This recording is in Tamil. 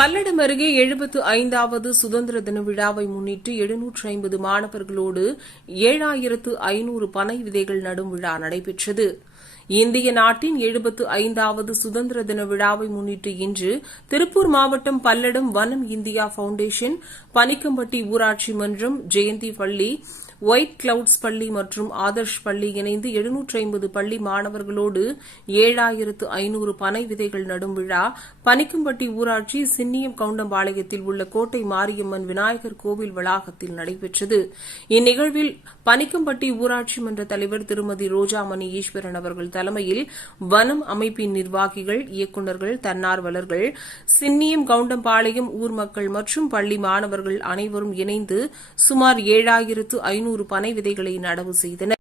பல்லடம் அருகே 75வது சுதந்திர தின விழாவை முன்னிட்டு 750 மாணவர்களோடு 7500 பனை விதைகள் நடும் விழா நடைபெற்றது. இந்திய நாட்டின் 75வது சுதந்திர தின விழாவை முன்னிட்டு இன்று திருப்பூர் மாவட்டம் பல்லடம் வனம் இந்தியா பவுண்டேஷன், பனிக்கம்பட்டி ஊராட்சி மன்றம், ஜெயந்தி பள்ளி, ஒயிட் கிளவுட்ஸ் பள்ளி மற்றும் ஆதர்ஷ் பள்ளி இணைந்து 750 பள்ளி மாணவர்களோடு 7500 பனை விதைகள் நடும் விழா பனிக்கம்பட்டி ஊராட்சி சின்னியம் கவுண்டம்பாளையத்தில் உள்ள கோட்டை மாரியம்மன் விநாயகர் கோவில் வளாகத்தில் நடைபெற்றது. இந்நிகழ்வில் பனிக்கம்பட்டி ஊராட்சி மன்ற தலைவர் திருமதி ரோஜாமணி ஈஸ்வரன் அவர்கள் தலைமையில் வனம் அமைப்பின் நிர்வாகிகள், இயக்குநர்கள், தன்னார்வலர்கள், சின்னியம் கவுண்டம்பாளையம் ஊர் மக்கள் மற்றும் பள்ளி மாணவர்கள் அனைவரும் இணைந்து சுமார் 7500 பனை விதைகளை நடவு செய்தனர்.